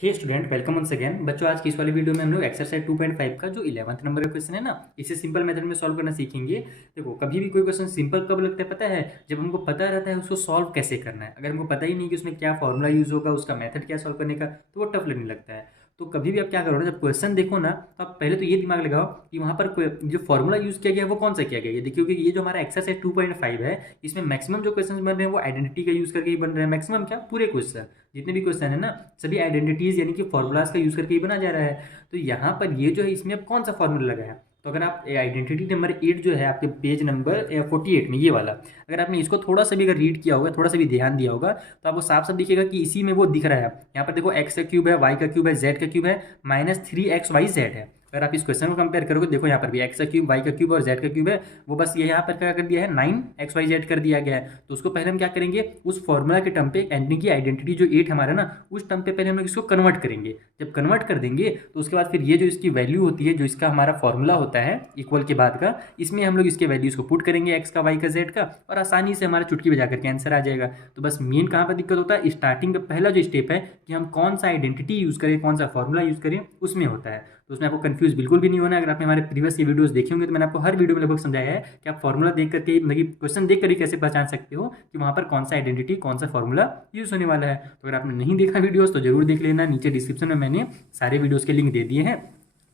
हे student, welcome once again. बच्चों, आज की इस वाली वीडियो में हम लोग एक्सरसाइज 2.5 का जो 11th नंबर का क्वेश्चन है ना, इसे सिंपल मेथड में सॉल्व करना सीखेंगे। देखो, कभी भी कोई क्वेश्चन सिंपल कब लगता है पता है? जब हमको पता रहता है उसको सॉल्व कैसे करना है। अगर हमको पता ही नहीं कि उसमें क्या फॉर्मूला यूज होगा, उसका मेथड क्या सॉल्व करने का, तो वो टफ लगने लगता है। तो कभी भी आप क्या करो ना, जब क्वेश्चन देखो ना, तो आप पहले तो ये दिमाग लगाओ कि वहाँ पर जो फॉर्मूला यूज किया गया है वो कौन सा किया गया है। देखिए, क्योंकि ये जो हमारा एक्सरसाइज 2.5 है, इसमें मैक्सिमम जो क्वेश्चन बन रहे हैं वो आइडेंटिटी का यूज करके ही बन रहे हैं। मैक्सिमम क्या, पूरे क्वेश्चन जितने भी क्वेश्चन है ना, सभी आइडेंटिटीज यानी कि फॉर्मूलाज का यूज करके ही बना जा रहा है। तो यहाँ पर ये जो है, इसमें अब कौन सा फॉर्मूला लगा है? तो अगर आप आइडेंटिटी नंबर 8 जो है आपके पेज नंबर 48 में, ये वाला, अगर आपने इसको थोड़ा सा भी अगर रीड किया होगा, थोड़ा सा भी ध्यान दिया होगा, तो आपको साफ साफ दिखेगा कि इसी में वो दिख रहा है। यहाँ पर देखो, एक्स का क्यूब है, वाई का क्यूब है, जेड का क्यूब है, -3xyz है। अगर आप इस क्वेश्चन को कंपेयर करोगे, देखो यहाँ पर भी एक्स का क्यूब, वाई का क्यूब और जेड का क्यूब है। वो बस ये यहाँ पर क्या कर दिया है, 9xyz कर दिया गया है। तो उसको पहले हम क्या करेंगे, उस फॉर्मूला के टर्म पे, यानी कि आइडेंटिटी जो 8 हमारा ना, उस टर्म पे पहले हम लोग इसको कन्वर्ट करेंगे। जब कन्वर्ट कर देंगे तो उसके बाद फिर ये जो इसकी वैल्यू होती है, जो इसका हमारा फॉर्मूला होता है इक्वल के बाद का, इसमें हम लोग इसके वैल्यूज को पुट करेंगे, एक्स का, वाई का, जेड का, और आसानी से हमारा चुटकी बजा करके आंसर आ जाएगा। तो बस मेन कहाँ पर दिक्कत होता है, स्टार्टिंग का पहला जो स्टेप है कि हम कौन सा आइडेंटिटी यूज करें, कौन सा फॉर्मूला यूज करें, उसमें होता है। तो उसमें आपको कंफ्यूज बिल्कुल भी नहीं होना है। अगर आपने हमारे प्रीवियस ये वीडियोस देखे होंगे तो मैंने आपको हर वीडियो में लगभग समझाया है कि आप फॉर्मूला देख करके, मतलब क्वेश्चन देख कर ही कैसे पहचान सकते हो कि वहाँ पर कौन सा आइडेंटिटी, कौन सा फॉर्मूला यूज होने वाला है। तो अगर आपने नहीं देखा वीडियोस तो जरूर देख लेना। नीचे डिस्क्रिप्शन में मैंने सारे वीडियोस के लिंक दे दिए हैं,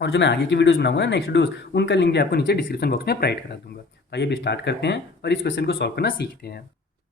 और जो मैं आगे की वीडियोस बनाऊंगा, नेक्स्ट वीडियोस, उनका लिंक भी आपको नीचे डिस्क्रिप्शन बॉक्स में प्रोवाइड करा दूंगा। तो आइए भी स्टार्ट करते हैं और इस क्वेश्चन को सॉल्व करना सीखते हैं।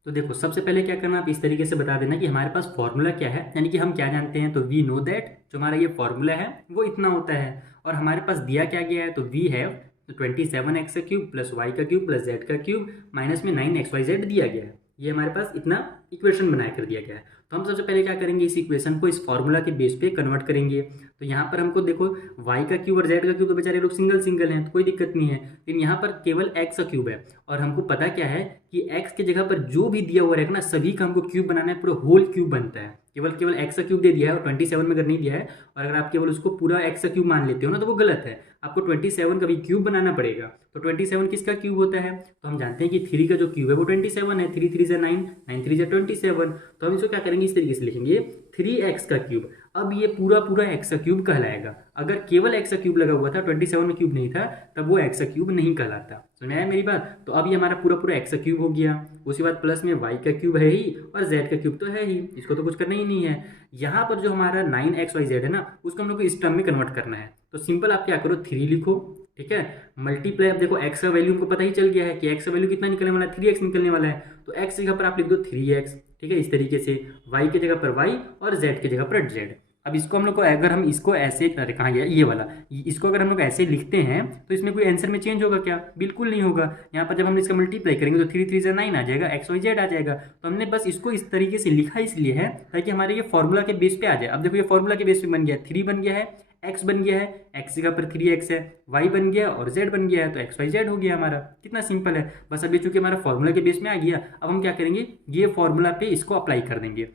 तो देखो, सबसे पहले क्या करना, आप इस तरीके से बता देना कि हमारे पास फॉर्मूला क्या है, यानी कि हम क्या जानते हैं। तो वी नो दैट, जो हमारा ये फॉर्मूला है वो इतना होता है। और हमारे पास दिया क्या गया है, तो वी हैव, तो 27x का क्यूब प्लस वाई का क्यूब प्लस जेड का क्यूब माइनस में 9xyz दिया गया है। ये हमारे पास इतना इक्वेशन बनाया कर दिया गया है। तो हम सबसे पहले क्या करेंगे, इस इक्वेशन को इस फॉर्मूला के बेस पे कन्वर्ट करेंगे। तो यहाँ पर हमको देखो, y का क्यूब और z का क्यूब तो बेचारे लोग सिंगल सिंगल हैं, तो कोई दिक्कत नहीं है। लेकिन यहाँ पर केवल x का क्यूब है, और हमको पता क्या है कि x की जगह पर जो भी दिया हुआ रहेगा ना, सभी का हमको क्यूब बनाना है, पूरा होल क्यूब बनता है। केवल केवल x का क्यूब दे दिया है, और 27 में अगर नहीं दिया है, और अगर आप केवल उसको पूरा x का क्यूब मान लेते हो ना, तो वो गलत है। आपको 27 का भी क्यूब बनाना पड़ेगा। तो 27 किसका क्यूब होता है? तो हम जानते हैं कि 3 का जो क्यूब है वो 27 है। 3 3 9, 9 3 27। तो हम इसको क्या करेंगे, इस तरीके से लिखेंगे, 3x का क्यूब। अब ये पूरा पूरा एक्स का क्यूब कहलाएगा। अगर केवल एक्स का क्यूब लगा हुआ था, 27 में क्यूब नहीं था, तब वो एक्स का क्यूब नहीं कहलाता। सुन आया मेरी बात? तो अब ये हमारा पूरा पूरा एक्स का क्यूब हो गया। उसके बाद प्लस में वाई का क्यूब है ही, और जेड का क्यूब तो है ही, इसको तो कुछ करना ही नहीं है। यहाँ पर जो हमारा 9xyz है ना, उसको हम लोग को इस टर्म में कन्वर्ट करना है। तो सिंपल आप क्या करो, 3 लिखो, ठीक है, मल्टीप्लाई। अब देखो, एक्स का वैल्यू को पता ही चल गया है कि एक्स का वैल्यू कितना निकलने वाला है, 3x निकलने वाला है। तो एक्स की जगह पर आप लिख दो 3x, ठीक है, इस तरीके से। वाई की जगह पर वाई और जेड की जगह पर जेड। अब इसको हम लोग को, अगर हम इसको ऐसे, अरे कहाँ गया ये वाला, इसको अगर हम लोग ऐसे लिखते हैं तो इसमें कोई आंसर में चेंज होगा क्या? बिल्कुल नहीं होगा। यहाँ पर जब हम इसका मल्टीप्लाई करेंगे तो 3 3 से 9 आ जाएगा, XYZ आ जाएगा। तो हमने बस इसको इस तरीके से लिखा इसलिए है ताकि हमारे ये फॉर्मूला के बेस पे आ जाए। अब देखो, ये फॉर्मूला के बेस पे बन गया, 3 बन गया है, x बन गया है, x की जगह पर 3x है, y बन गया और z बन गया है, तो XYZ हो गया हमारा। कितना सिंपल है। बस अब ये चूंकि हमारा फॉर्मूला के बेस में आ गया, अब हम क्या करेंगे, ये फॉर्मूला पे इसको अप्लाई कर देंगे।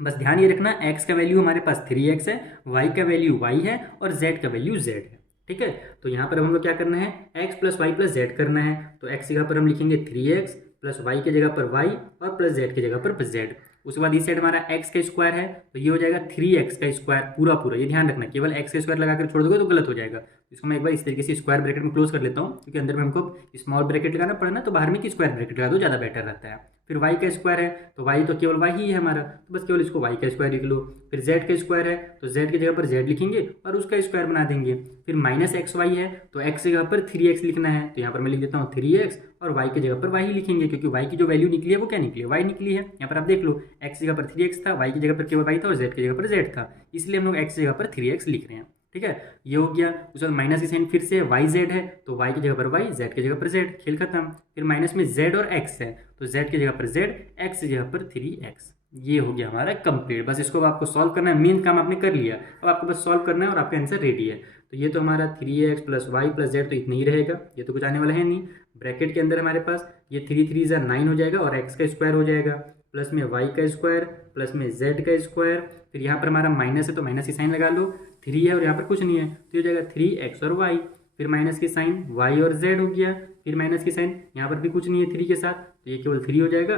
बस ध्यान ये रखना, x का वैल्यू हमारे पास 3x है, y का वैल्यू y है, और z का वैल्यू z है, ठीक है। तो यहाँ पर हम लोग क्या करना है, x plus Y plus Z करना है। तो x की जगह पर हम लिखेंगे 3x प्लस वाई की जगह पर y और प्लस z की जगह पर z। उसके बाद इस साइड हमारा x का स्क्वायर है, तो ये हो जाएगा 3x का स्क्वायर पूरा पूरा। ये ध्यान रखना, केवल x का स्क्वायर लगाकर छोड़ दोगे तो गलत हो जाएगा। इसको मैं एक बार इस तरीके से स्क्वायर ब्रैकेट में क्लोज कर लेता हूँ, क्योंकि अंदर में हमको स्मॉल ब्रैकेट लगाना पड़े ना, तो बाहर में की स्क्वायर ब्रैकेट लगा दो, ज़्यादा बेटर रहता है। फिर y का स्क्वायर है, तो y तो केवल y ही है हमारा, तो बस केवल इसको y का स्क्वायर लिख लो। फिर z का स्क्वायर है, तो z की जगह पर z लिखेंगे और उसका स्क्वायर बना देंगे। फिर -xy है, तो x की जगह पर 3x लिखना है, तो यहाँ पर मैं लिख देता हूँ 3x, और y की जगह पर y ही लिखेंगे, क्योंकि y की जो वैल्यू निकली है वो क्या निकली है, y निकली है। यहाँ पर आप देख लो, x की जगह पर 3x था, y की जगह पर केवल y था, और z की जगह पर z था, इसलिए हम लोग x की जगह पर 3x लिख रहे हैं, ठीक है। ये हो गया। उसके बाद माइनस की साइन फिर से, वाई जेड है, तो वाई की जगह पर वाई, जेड की जगह पर जेड, खेल खत्म। फिर माइनस में जेड और एक्स है, तो जेड की जगह पर जेड, एक्स की जगह पर 3x। ये हो गया हमारा कंप्लीट। बस इसको आपको सॉल्व करना है, मेन काम आपने कर लिया, अब आपको बस सॉल्व करना है और आपका आंसर रेडी है। तो ये तो हमारा 3x plus Y plus Z तो इतना ही रहेगा, ये तो कुछ आने वाला है नहीं। ब्रैकेट के अंदर हमारे पास ये 3 3 जा 9 हो जाएगा, और एक्स का स्क्वायर हो जाएगा, प्लस में वाई का स्क्वायर, प्लस में जेड का स्क्वायर। फिर यहाँ पर हमारा माइनस है, तो माइनस की साइन लगा लो, 3 है और यहाँ पर कुछ नहीं है, तो ये हो जाएगा 3x और y। फिर माइनस की साइन y और z हो गया, फिर माइनस की साइन, यहाँ पर भी कुछ नहीं है 3 के साथ, तो ये केवल 3 हो जाएगा।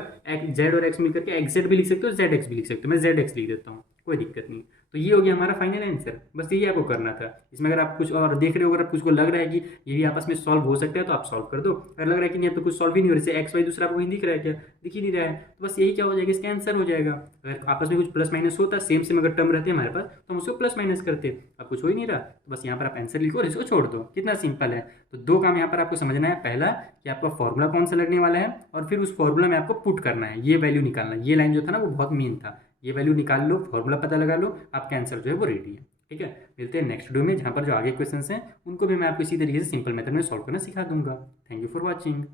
z और x मिलकर के xz भी लिख सकते हो, zx भी लिख सकते हो, मैं zx लिख देता हूँ, कोई दिक्कत नहीं। तो ये हो गया हमारा फाइनल आंसर। बस यही आपको करना था। इसमें अगर आप कुछ और देख रहे हो, अगर कुछ को लग रहा है कि ये भी आपस में सॉल्व हो सकता है तो आप सॉल्व कर दो। अगर लग रहा है कि नहीं अब तो कुछ सॉल्व ही नहीं हो रहा है, एक्स वाई दूसरा आपको कहीं दिख रहा है क्या, दिख ही नहीं रहा है, तो बस यही क्या हो जाएगा, इसका आंसर हो जाएगा। अगर आपस में कुछ प्लस माइनस होता, सेम सेम अगर टर्म रहते हमारे पास तो हम उसको प्लस माइनस करते। अब कुछ हो ही नहीं रहा तो बस यहाँ पर आप आंसर लिखो और इसको छोड़ दो, कितना सिंपल है। तो दो काम यहाँ पर आपको समझना है, पहला कि आपका फॉर्मूला कौन सा लगने वाला है, और फिर उस फॉर्मूला में आपको पुट करना है, ये वैल्यू निकालना है। ये लाइन जो था ना वो बहुत मेन था, ये वैल्यू निकाल लो, फॉर्मूला पता लगा लो, आपका आंसर जो है वो रेडी है। ठीक है, मिलते हैं नेक्स्ट वीडियो में, जहाँ पर जो आगे क्वेश्चन हैं उनको भी मैं आपको इसी तरीके से सिंपल मेथड में सॉल्व करना सिखा दूंगा। Thank you for watching.